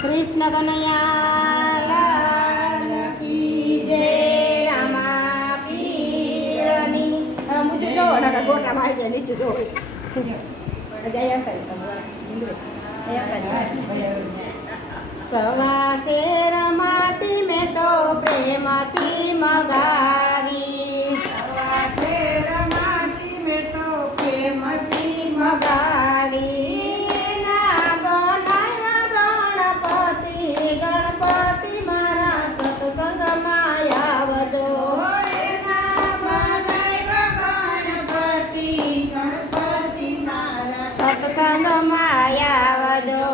કૃષ્ણ કનૈયા લાલ કી જય. રામા પીરની મુજો જો નકા ગોટામાં આવી જાય નીચે જો સવા શેર માટી મેં તો પ્રેમથી મગાવી. સવા શેર માટી મેં તો પ્રેમથી મગાવી. ગણપતિ મારા સત્સંગમાં આવજો. ગણપતિ મારા સત્સંગમાં આવજો.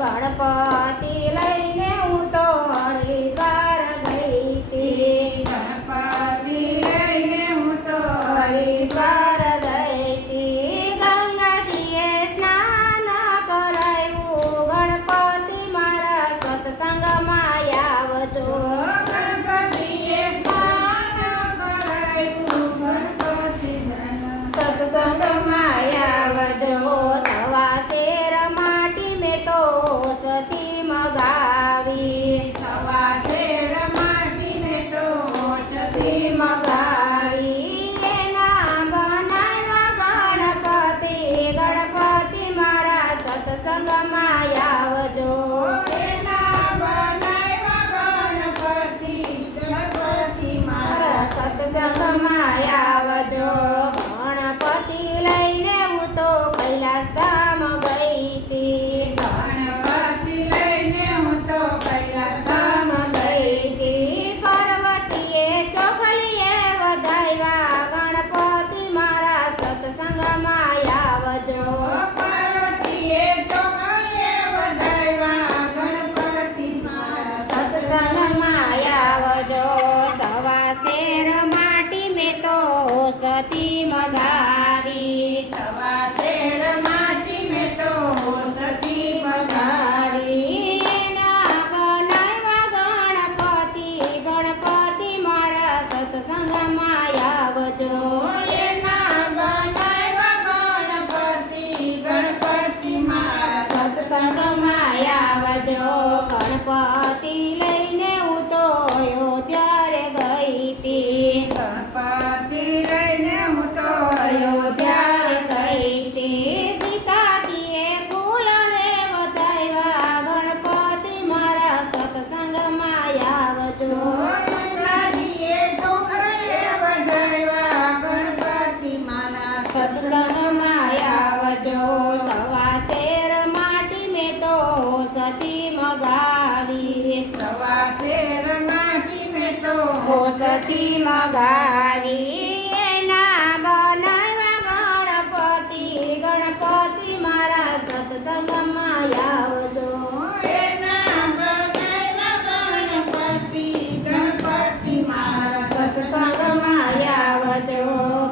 ગણપતિ લઈને હું તો હરિદ્વાર ગઈ હતી. ગણપતિ લઈને હું તો હરિદ્વાર ગઈ હતી. ગંગાજીએ સ્નાન કરાયું. ગણપતિ મારા સત્સંગમાં આવજો. ગણપતિએ સ્નાન કરાયું. ગણપતિ સત્સંગમાં આવજો. સવા શેર માટી મેં તો સતી મગાવી. સવા શેર માટી મેં તો સતી મગાવી. એના બનાવ્યા ગણપતિ. ગણપતિ મારા સત્સંગમાં આવજો. સત્સંગમાં આવજો. ગણપતિ લઈને હું તો કૈલાસ ધામ ગઈ હતી. ગણપતિ લઈને હું તો કૈલાસ ધામ ગઈ હતી. પાર્વતીએ ચોખલીએ વધાવ્યા. ગણપતિ મારા સત્સંગમાં આવજો. પાર્વતીએ ચોખલીએ વધાવ્યા. ગણપતિ મારા સત્સંગમાં આવજો. સવા શેર માટી મેં તો સતી મગાવી. સવા શેર માટી મેં તો સતી મગાવી. એના બનાવ્યા ગણપતિ. ગણપતિ મારા સત્સંગમાં આવજો. એના બનાવ્યા ગણપતિ. ગણપતિ મારા સત્સંગમાં આવજો. ગણપતિ લઈને હું તો અયોધ્યા ગઈ હતી. ગણપતિ લઈને હું તો અયોધ્યા ગઈ હતી. સીતાજીએ ફૂલને વધાવ્યા. ગણપતિ મારા સત્સંગમાં આવજો. સીતાજીએ છોકરીએ વધાવ્યા. ગણપતિ મારા સત્સંગમાં આવજો. સવા શેર માટી મેં તો સતી મગાવી. સવા શેર માટી મેં તો સતી મગાવી. એના બનાવ્યા ગણપતિ. ગણપતિ મારા સત્સંગમાં આવજો. એના બનાવ્યા ગણપતિ. ગણપતિ મારા સત્સંગમાં આવજો.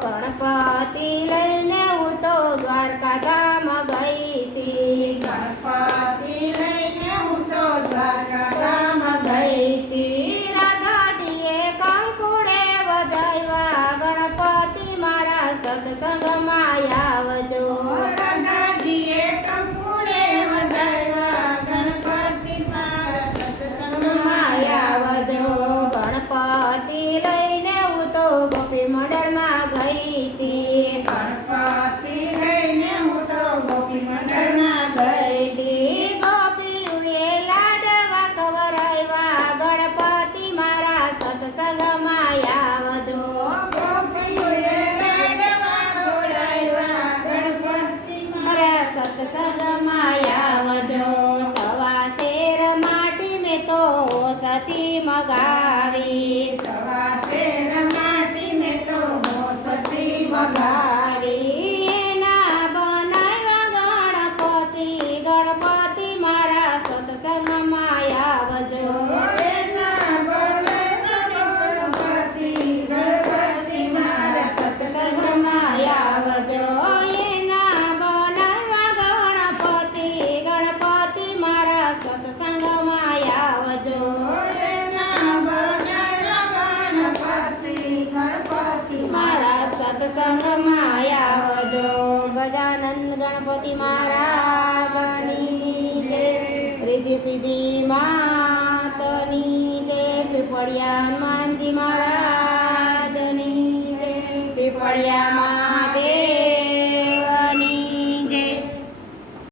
ગણપતિ લઈને હું તો દ્વારકા ધામ ગઈ હતી. ગણપતિ લઈને હું તો દ્વારકા ધામ ગઈ હતી. રાધાજીએ કંકુડે વધાવ્યા. ગણપતિ મારા સત્સંગમાં આવજો. રાધાજીએ કંકુડે વધાવ્યા. ગણપતિ મારા સત્સંગમાં આવજો. ગણપતિ લઈને હું તો ગોપી મંડળમાં ગઈ હતી. ગણપતિ લઈને હું તો ગોપી મંડળમાં ગઈ હતી. ગોપીઓએ લાડવા ખવડાવ્યા. ગણપતિ મારા સત્સંગમાં આવજો. ગોપીઓએ લાડવા ખવડાવ્યા. ગણપતિ મારા સત્સંગમાં આવજો. સવા શેર માટી મેં તો સતી મગાવી. સવા શેર માટી મેં તો સતી મગાવી. એના બનાવ્યા ગણપતિ. ગણપતિ મારા સત્સંગમાં આવજો. એના બનાવ્યા ગણપતિ. ગણપતિ મારા સત્સંગમાં આવજો. એના બનાવ્યા ગણપતિ. ગણપતિ મારા સત્સંગમાં આવજો. એના બનાવ્યા ગણપતિ. ગણપતિ મારા સત્સંગમાં આવજો. ગજાનંદ ગણપતિ મહારાજની જય. રિદ્ધિ સીધી માતની જય પીપળિયા હનુમાનજી મહારાજની જય પીપળિયા